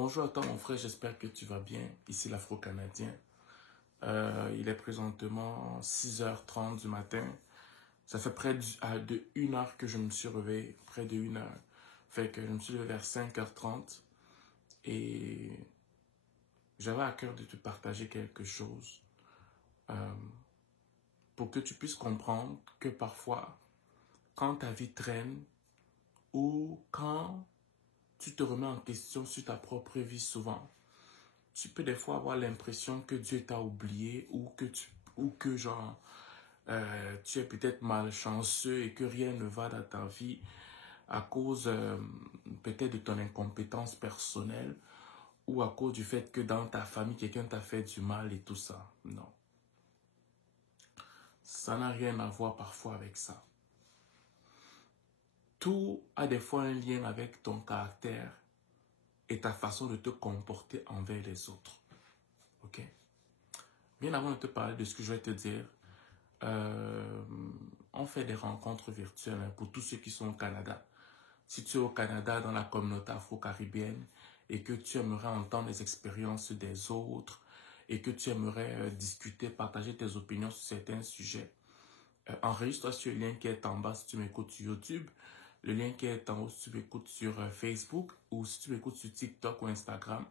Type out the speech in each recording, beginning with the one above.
Bonjour à toi mon frère, j'espère que tu vas bien. Ici l'Afro-Canadien. Il est présentement 6h30 du matin. Ça fait près de 1 heure que je me suis réveillé. Près de 1 heure. Fait que je me suis levé vers 5h30. Et j'avais à cœur de te partager quelque chose. Pour que tu puisses comprendre que parfois, quand ta vie traîne, ou quand tu te remets en question sur ta propre vie souvent, tu peux des fois avoir l'impression que Dieu t'a oublié ou que genre, tu es peut-être malchanceux et que rien ne va dans ta vie à cause peut-être de ton incompétence personnelle ou à cause du fait que dans ta famille, quelqu'un t'a fait du mal et tout ça. Non. Ça n'a rien à voir parfois avec ça. Tout a des fois un lien avec ton caractère et ta façon de te comporter envers les autres. Ok? Bien avant de te parler de ce que je vais te dire, on fait des rencontres virtuelles pour tous ceux qui sont au Canada. Si tu es au Canada dans la communauté afro-caribéenne et que tu aimerais entendre les expériences des autres et que tu aimerais discuter, partager tes opinions sur certains sujets, enregistre-toi sur le lien qui est en bas si tu m'écoutes sur YouTube, le lien qui est en haut si tu m'écoutes sur Facebook ou si tu m'écoutes sur TikTok ou Instagram.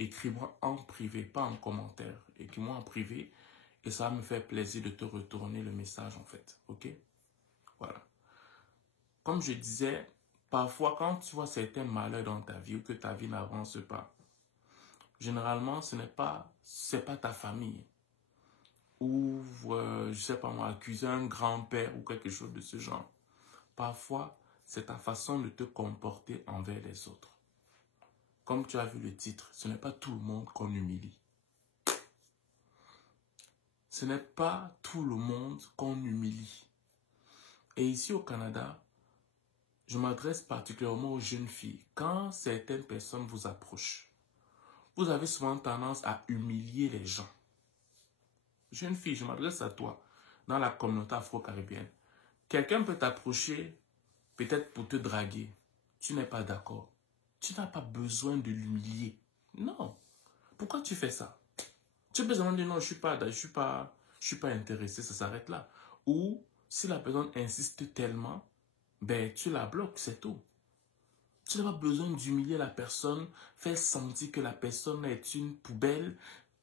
Écris-moi en privé, pas en commentaire. Écris-moi en privé et ça va me faire plaisir de te retourner le message en fait. Ok? Voilà. Comme je disais, parfois quand tu vois certains malheurs dans ta vie ou que ta vie n'avance pas, généralement c'est pas ta famille. Ou, je sais pas moi, accuser un grand-père ou quelque chose de ce genre. Parfois, c'est ta façon de te comporter envers les autres. Comme tu as vu le titre, ce n'est pas tout le monde qu'on humilie. Ce n'est pas tout le monde qu'on humilie. Et ici au Canada, je m'adresse particulièrement aux jeunes filles. Quand certaines personnes vous approchent, vous avez souvent tendance à humilier les gens. Jeune fille, je m'adresse à toi dans la communauté afro-caribéenne. Quelqu'un peut t'approcher peut-être pour te draguer. Tu n'es pas d'accord. Tu n'as pas besoin de l'humilier. Non. Pourquoi tu fais ça? Tu peux seulement dire non, je suis pas intéressé, ça s'arrête là. Ou si la personne insiste tellement, ben tu la bloques, c'est tout. Tu n'as pas besoin d'humilier la personne, faire sentir que la personne est une poubelle.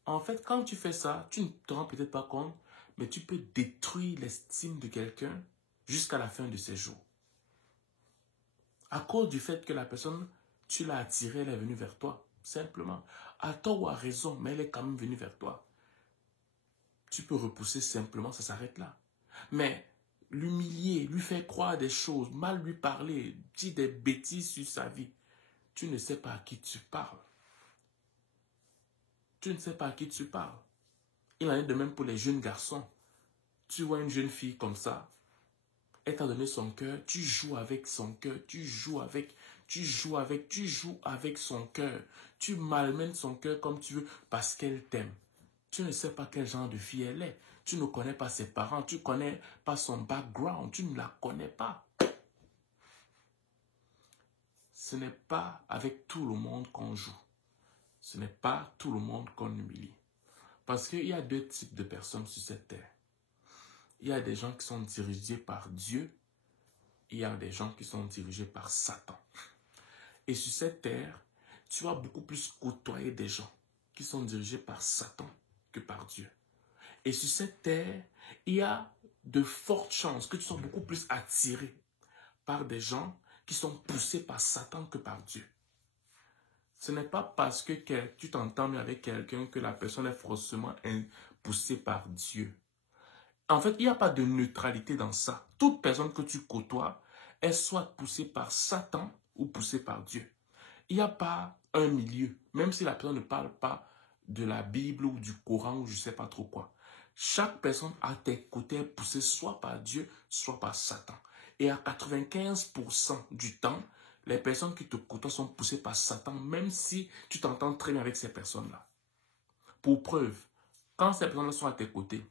En fait, quand tu fais ça, tu ne te rends peut-être pas compte, mais tu peux détruire l'estime de quelqu'un jusqu'à la fin de ses jours. À cause du fait que la personne, tu l'as attirée, elle est venue vers toi. Simplement. À tort ou à raison, mais elle est quand même venue vers toi. Tu peux repousser simplement, ça s'arrête là. Mais l'humilier, lui faire croire des choses, mal lui parler, dire des bêtises sur sa vie, tu ne sais pas à qui tu parles. Tu ne sais pas à qui tu parles. Il en est de même pour les jeunes garçons. Tu vois une jeune fille comme ça, elle t'a donné son cœur, tu joues avec son cœur, tu joues avec son cœur. Tu malmènes son cœur comme tu veux parce qu'elle t'aime. Tu ne sais pas quel genre de fille elle est. Tu ne connais pas ses parents, tu ne connais pas son background, tu ne la connais pas. Ce n'est pas avec tout le monde qu'on joue. Ce n'est pas tout le monde qu'on humilie. Parce qu'il y a deux types de personnes sur cette terre. Il y a des gens qui sont dirigés par Dieu. Il y a des gens qui sont dirigés par Satan. Et sur cette terre, tu vas beaucoup plus côtoyer des gens qui sont dirigés par Satan que par Dieu. Et sur cette terre, il y a de fortes chances que tu sois beaucoup plus attiré par des gens qui sont poussés par Satan que par Dieu. Ce n'est pas parce que tu t'entends mieux avec quelqu'un que la personne est forcément poussée par Dieu. En fait, il n'y a pas de neutralité dans ça. Toute personne que tu côtoies est soit poussée par Satan ou poussée par Dieu. Il n'y a pas un milieu, même si la personne ne parle pas de la Bible ou du Coran ou je ne sais pas trop quoi. Chaque personne à tes côtés est poussée soit par Dieu, soit par Satan. Et à 95% du temps, les personnes qui te côtoient sont poussées par Satan, même si tu t'entends très bien avec ces personnes-là. Pour preuve, quand ces personnes-là sont à tes côtés,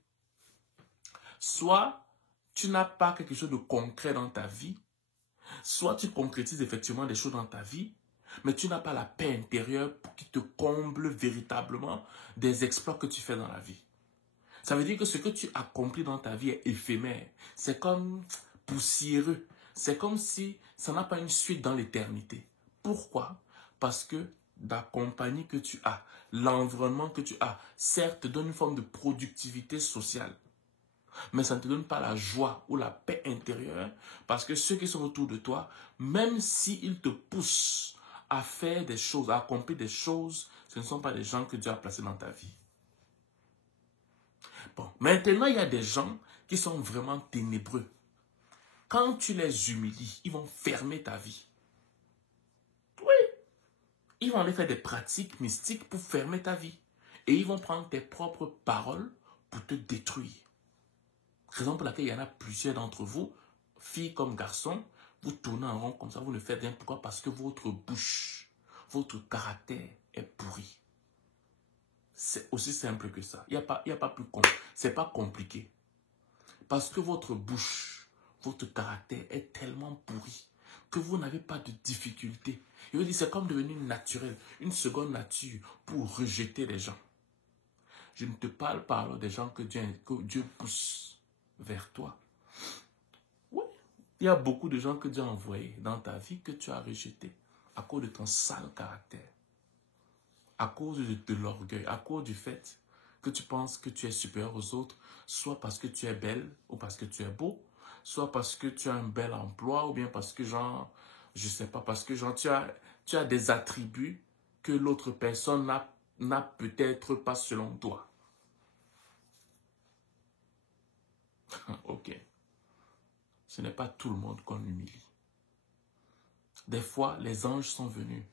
soit tu n'as pas quelque chose de concret dans ta vie, soit tu concrétises effectivement des choses dans ta vie, mais tu n'as pas la paix intérieure qui te comble véritablement des exploits que tu fais dans la vie. Ça veut dire que ce que tu accomplis dans ta vie est éphémère. C'est comme poussiéreux. C'est comme si ça n'a pas une suite dans l'éternité. Pourquoi? Parce que la compagnie que tu as, l'environnement que tu as, certes te donne une forme de productivité sociale, mais ça ne te donne pas la joie ou la paix intérieure, parce que ceux qui sont autour de toi, même s'ils te poussent à faire des choses, à accomplir des choses, ce ne sont pas des gens que Dieu a placés dans ta vie. Bon, maintenant, il y a des gens qui sont vraiment ténébreux. Quand tu les humilies, ils vont fermer ta vie. Oui, ils vont aller faire des pratiques mystiques pour fermer ta vie. Et ils vont prendre tes propres paroles pour te détruire. Raison pour laquelle il y en a plusieurs d'entre vous, filles comme garçons, vous tournez en rond comme ça, vous ne faites rien. Pourquoi? Parce que votre bouche, votre caractère est pourri. C'est aussi simple que ça. Il n'y a pas plus compliqué. C'est pas compliqué. Parce que votre bouche, votre caractère est tellement pourri que vous n'avez pas de difficulté. Je veux dire, c'est comme devenu naturel, une seconde nature pour rejeter les gens. Je ne te parle pas alors des gens que Dieu pousse vers toi. Oui, il y a beaucoup de gens que Dieu a envoyés dans ta vie que tu as rejetés à cause de ton sale caractère, à cause de l'orgueil, à cause du fait que tu penses que tu es supérieur aux autres, soit parce que tu es belle ou parce que tu es beau, soit parce que tu as un bel emploi ou bien parce que genre, je sais pas, parce que genre tu as des attributs que l'autre personne n'a peut-être pas selon toi. Ok. Ce n'est pas tout le monde qu'on humilie. Des fois, les anges sont venus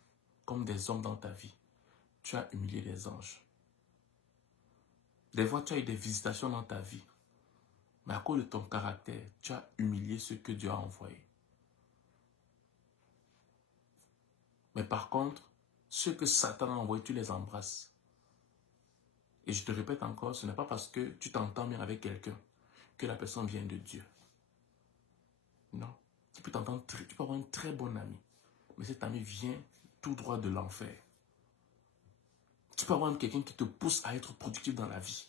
comme des hommes dans ta vie. Tu as humilié les anges. Des fois, tu as eu des visitations dans ta vie. Mais à cause de ton caractère, tu as humilié ceux que Dieu a envoyés. Mais par contre, ceux que Satan a envoyés, tu les embrasses. Et je te répète encore, ce n'est pas parce que tu t'entends bien avec quelqu'un que la personne vient de Dieu. Non. Tu peux avoir un très bon ami, mais cet ami vient tout droit de l'enfer. Tu peux avoir quelqu'un qui te pousse à être productif dans la vie,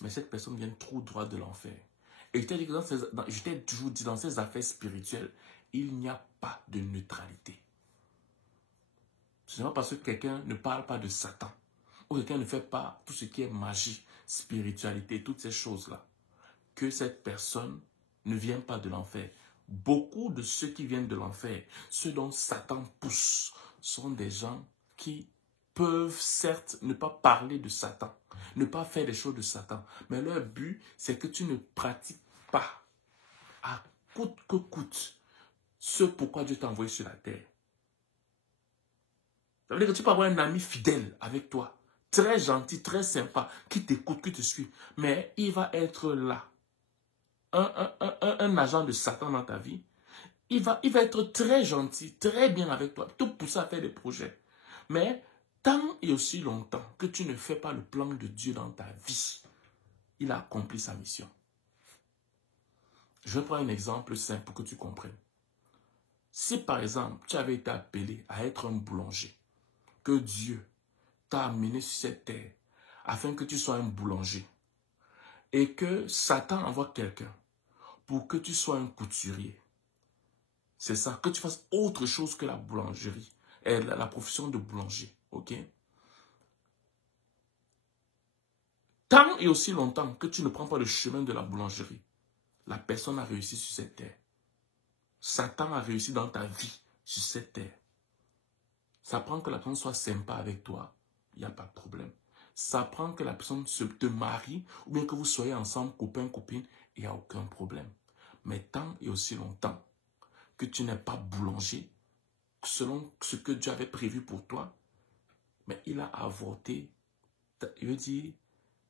mais cette personne vient tout droit de l'enfer. Et je t'ai toujours dit, dans ces affaires spirituelles, il n'y a pas de neutralité. Ce n'est pas parce que quelqu'un ne parle pas de Satan, ou quelqu'un ne fait pas tout ce qui est magie, spiritualité, toutes ces choses-là, que cette personne ne vient pas de l'enfer. Beaucoup de ceux qui viennent de l'enfer, ceux dont Satan pousse, sont des gens qui peuvent certes ne pas parler de Satan, ne pas faire des choses de Satan, mais leur but, c'est que tu ne pratiques pas, à coûte que coûte, ce pourquoi Dieu t'a envoyé sur la terre. Ça veut dire que tu peux avoir un ami fidèle avec toi, très gentil, très sympa, qui t'écoute, qui te suit, mais il va être là. Un agent de Satan dans ta vie, il va être très gentil, très bien avec toi, te pousser à faire des projets. Mais tant et aussi longtemps que tu ne fais pas le plan de Dieu dans ta vie, il a accompli sa mission. Je vais prendre un exemple simple pour que tu comprennes. Si par exemple, tu avais été appelé à être un boulanger, que Dieu t'a amené sur cette terre afin que tu sois un boulanger, et que Satan envoie quelqu'un pour que tu sois un couturier, c'est ça, que tu fasses autre chose que la boulangerie, et la profession de boulanger, ok? Tant et aussi longtemps que tu ne prends pas le chemin de la boulangerie, la personne a réussi sur cette terre. Satan a réussi dans ta vie sur cette terre. Ça prend que la personne soit sympa avec toi, il n'y a pas de problème. Ça prend que la personne te marie, ou bien que vous soyez ensemble, copain, copine, il n'y a aucun problème. Mais tant et aussi longtemps que tu n'es pas boulanger, selon ce que Dieu avait prévu pour toi, mais il a avorté, je veux dire,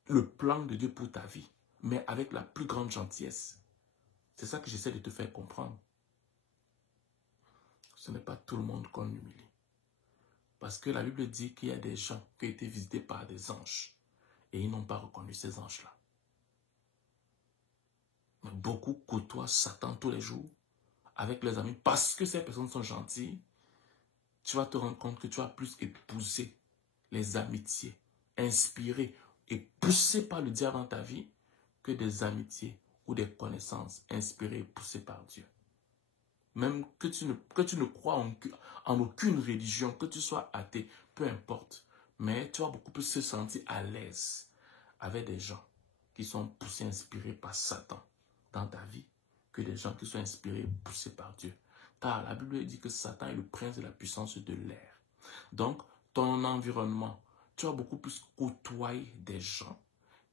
le plan de Dieu pour ta vie, mais avec la plus grande gentillesse. C'est ça que j'essaie de te faire comprendre. Ce n'est pas tout le monde qu'on humilie. Parce que la Bible dit qu'il y a des gens qui ont été visités par des anges et ils n'ont pas reconnu ces anges-là. Mais beaucoup côtoient Satan tous les jours avec leurs amis parce que ces personnes sont gentilles, tu vas te rendre compte que tu vas plus épouser les amitiés inspirées et poussées par le diable dans ta vie que des amitiés ou des connaissances inspirées et poussées par Dieu. Même que tu ne crois en aucune religion, que tu sois athée, peu importe. Mais tu vas beaucoup plus se sentir à l'aise avec des gens qui sont poussés, inspirés par Satan dans ta vie, que des gens qui sont inspirés et poussés par Dieu. Car la Bible dit que Satan est le prince de la puissance de l'air. Donc, ton environnement, tu vas beaucoup plus côtoyer des gens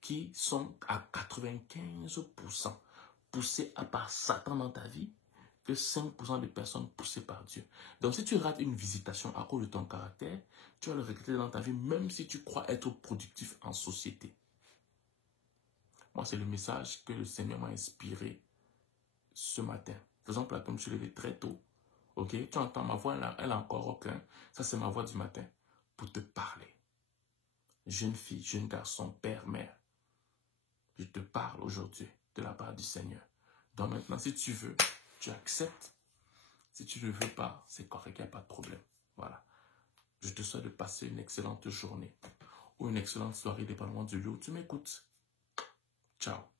qui sont à 95% poussés par Satan dans ta vie, que 5% de personnes poussées par Dieu. Donc, si tu rates une visitation à cause de ton caractère, tu vas le regretter dans ta vie, même si tu crois être productif en société. Moi, c'est le message que le Seigneur m'a inspiré ce matin. Faisons pour laquelle je me suis levé très tôt. Ok? Tu entends ma voix, elle a encore aucun. Ça, c'est ma voix du matin pour te parler. Jeune fille, jeune garçon, père, mère. Je te parle aujourd'hui de la part du Seigneur. Donc maintenant, si tu veux, tu acceptes. Si tu ne veux pas, c'est correct, il n'y a pas de problème. Voilà. Je te souhaite de passer une excellente journée ou une excellente soirée, dépendamment du lieu où tu m'écoutes. Ciao.